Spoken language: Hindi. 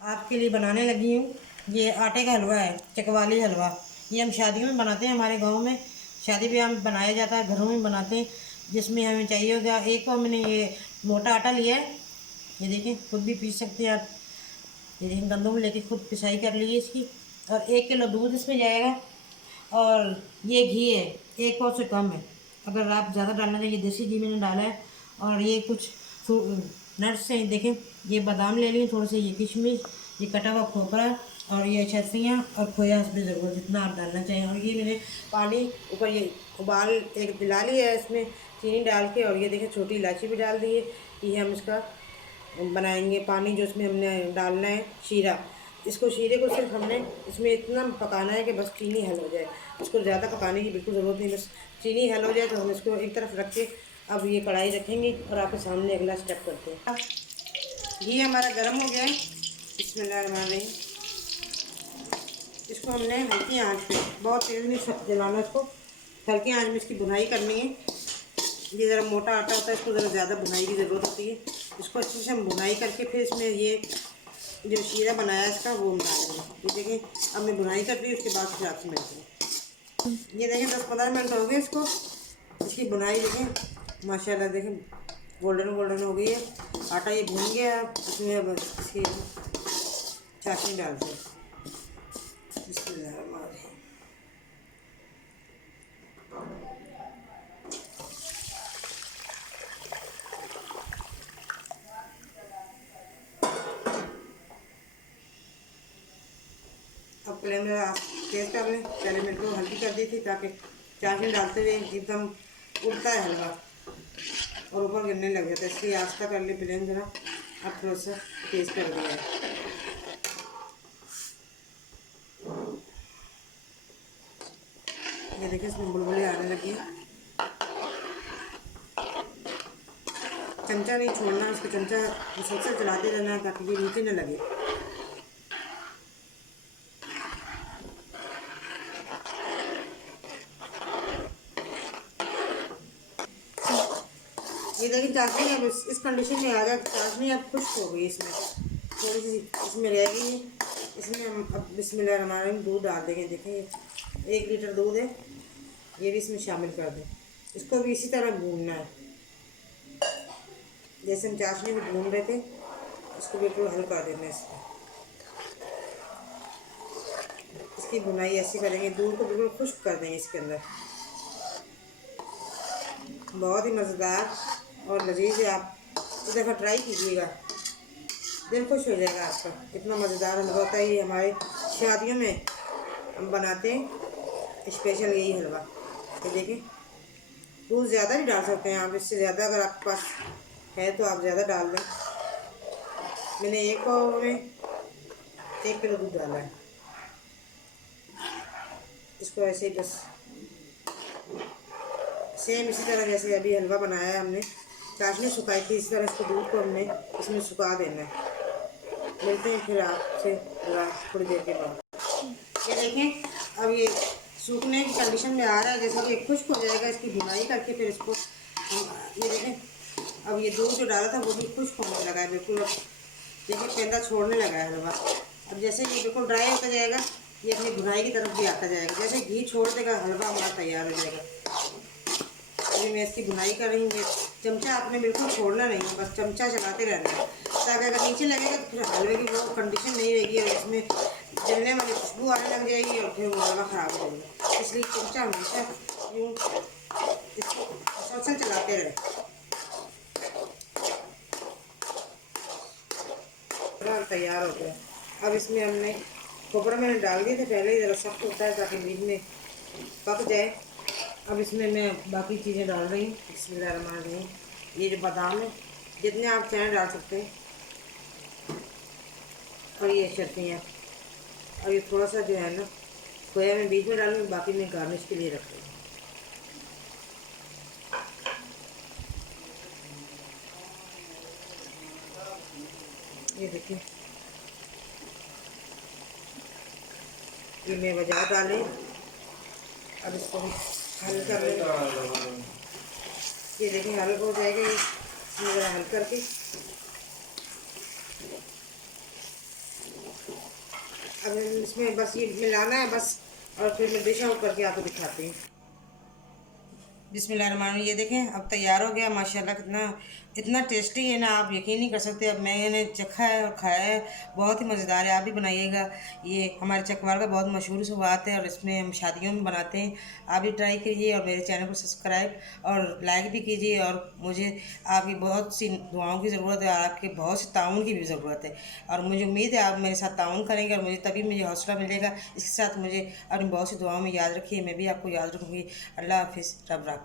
आपके लिए बनाने लगी हूँ। ये आटे का हलवा है, चकवाली हलवा। ये हम शादियों में बनाते हैं, हमारे गांव में शादी ब्याह में बनाया जाता है, घरों में बनाते हैं। जिसमें हमें चाहिए होगा, एक तो मैंने ये मोटा आटा लिया है। ये देखिए, खुद भी पीस सकते हैं आप। ये देखिए, गंदों में लेके खुद पिसाई कर ली है इसकी। और 1 किलो दूध इसमें जाएगा। और ये घी है, 1 पाव से कम है। अगर आप ज़्यादा डालना चाहिए, देसी घी मैंने डाला है। और ये कुछ नट्स हैं, देखें। ये बादाम ले लिए थोड़े से, ये किशमिश, ये कटा हुआ खोपरा, और ये छसियाँ और खोया इसमें ज़रूर जितना आप डालना चाहें। और ये मैंने पानी ऊपर ये उबाल एक दिला लिया है इसमें चीनी डाल के। और ये देखें, छोटी इलायची भी डाल दी है। ये हम इसका बनाएंगे पानी जो इसमें हमने डालना है शीरा। इसको शीरे को सिर्फ हमने इसमें इतना पकाना है कि बस चीनी हल हो जाए। इसको ज़्यादा पकाने की बिल्कुल ज़रूरत नहीं, बस चीनी हल हो जाए तो हम इसको एक तरफ रख के अब ये कढ़ाई रखेंगे और आपके सामने अगला स्टेप करते हैं। घी हमारा गर्म हो गया है, बिस्मिल्लाहिर्रहमानिर्रहीम। इसको हमने हल्की आंच पे, बहुत तेज़ नहीं जलाना इसको, हल्की आंच में इसकी भुनाई करनी है। ये ज़रा मोटा आटा होता है, इसको ज़रा ज़्यादा भुनाई की ज़रूरत होती है। इसको अच्छे से हम भुनाई करके फिर इसमें ये जो शीरा बनाया इसका वो हम डालेंगे। ये देखिए, अब मैं भुनाई कर दी, उसके बाद फिर आपसे मिलती हूँ। ये देखिए, 10-15 मिनट हो गए इसको। इसकी भुनाई देखें, माशाल्लाह देखें, गोल्डन गोल्डन हो गई है। आटा ये भून गया। इसमें अब इसकी चाशनी डालते हैं। बिस्मिल्लाहिर्रहमानिर्रहीम। अब फ्लेम तेज़ कर लें। पहले मेरे को हल्की कर दी थी ताकि चाशनी डालते हुए एकदम उड़ता है हलवा और ऊपर गिरने लग जाता है, इसलिए आस्था कर ले फ्लेम ज़रा। अब थोड़ा सा तेज़ कर दिया है। ये देखिए, इसमें बुलबुले आने लगी है। चमचा नहीं छोड़ना, इसको चमचा मुसलसल चलाते रहना है ताकि ये नीचे न लगे। ये देखिए, चाशनी अब इस कंडीशन में आ गया। चाशनी अब खुश्क हो गई, इसमें थोड़ी सी इसमें रह गई है। इसमें हम अब बिस्मिल्लाहिर्रहमानिर्रहीम दूध डाल देंगे। देखें, 1 लीटर दूध है, ये भी इसमें शामिल कर दें। इसको भी इसी तरह भूनना है जैसे हम चाशनी में भून रहे थे। इसको बिल्कुल हल कर देना है। इसकी भुनाई ऐसी करेंगे, दूध को बिल्कुल खुश्क कर देंगे इसके अंदर। बहुत ही मज़ेदार और लजीज है। आप एक दफ़ा ट्राई कीजिएगा, दिल खुश हो जाएगा आपका। इतना मज़ेदार हलवा होता है। ये हमारे शादियों में हम बनाते हैं स्पेशल यही हलवा। तो देखिए, दूध ज़्यादा नहीं डाल सकते हैं आप, इससे ज़्यादा अगर आपके पास है तो आप ज़्यादा डाल दें। मैंने 1 पाव में 1 किलो दूध डाला है। इसको ऐसे ही बस सेम इसी तरह जैसे अभी हलवा बनाया है हमने, चाशनी सुखाई थी, इसी तरह इसको दूध को हमने इसमें सुखा देना है। मिलते हैं फिर आपसे थोड़ी देर के बाद। ये देखें, अब ये सूखने की कंडीशन में आ रहा है, जैसे कि खुश्क हो जाएगा। इसकी भुनाई करके फिर इसको ये देखें, अब ये दूध जो डाला था वो भी खुश्क होने लगा है बिल्कुल। अब देखिए, पेंदा छोड़ने लगा है हलवा। अब जैसे ये बिल्कुल ड्राई होता जाएगा, ये अपनी भुनाई की तरफ भी आता जाएगा। जैसे घी छोड़ देगा, हलवा हमारा तैयार हो जाएगा। अभी मैं इसकी भुनाई कर रही हूँ। चमचा आपने बिल्कुल छोड़ना नहीं है, बस चमचा चलाते रहना है, ताकि अगर नीचे लगेगा तो फिर हलवे की वो कंडीशन नहीं रहेगी और इसमें जलने वाली खुशबू आने लग जाएगी और फिर वो हलवा ख़राब हो जाएगा। इसलिए चमचा हमेशा यूँ इसको मुसलसल चलाते रहे। तैयार हो गया। अब इसमें हमने खोपरा मैंने डाल दिए थे पहले ही, ज़रा सख्त होता है ताकि बीच में पक जाए। अब इसमें मैं बाकी चीज़ें डाल रही हूँ। बिस्मिल्लाहिर्रहमानिर्रहीम। ये जो बादाम है, जितने आप चाहें डाल सकते हैं। और ये शर्फियाँ, और ये थोड़ा सा जो है ना खोया मैं बीच में डालूँगी, बाकी मैं गार्निश के लिए रख रही हूँ। ये देखिए, ये मैं बाजार डाले। अब इसको हल कर लें। ये देखिए, हल हो जाएगा। ये ज़रा हल करके अब इसमें बस ये मिलाना है बस, और फिर मैं डिश आउट करके आपको दिखाती हूँ। बिस्मिल्लाहिर्रहमानिर्रहीम, ये देखें अब तैयार हो गया माशाल्लाह। कितना इतना टेस्टी है ना, आप यकीन नहीं कर सकते। अब मैंने चखा है और खाया है, बहुत ही मज़ेदार है। आप भी बनाइएगा। ये हमारे चकवाल का बहुत मशहूर स्वाद है और इसमें हम शादियों में बनाते हैं। आप भी ट्राई कीजिए और मेरे चैनल को सब्सक्राइब और लाइक भी कीजिए। और मुझे आपकी बहुत सी दुआओं की ज़रूरत है और आपके बहुत से ताउन की भी ज़रूरत है। और मुझे उम्मीद है आप मेरे साथ ताउन करेंगे और मुझे तभी मुझे हौसला मिलेगा। इसके साथ मुझे अपनी बहुत सी दुआओं में याद रखिए, मैं भी आपको याद रखूँगी। अल्लाह हाफिज़, रब रख।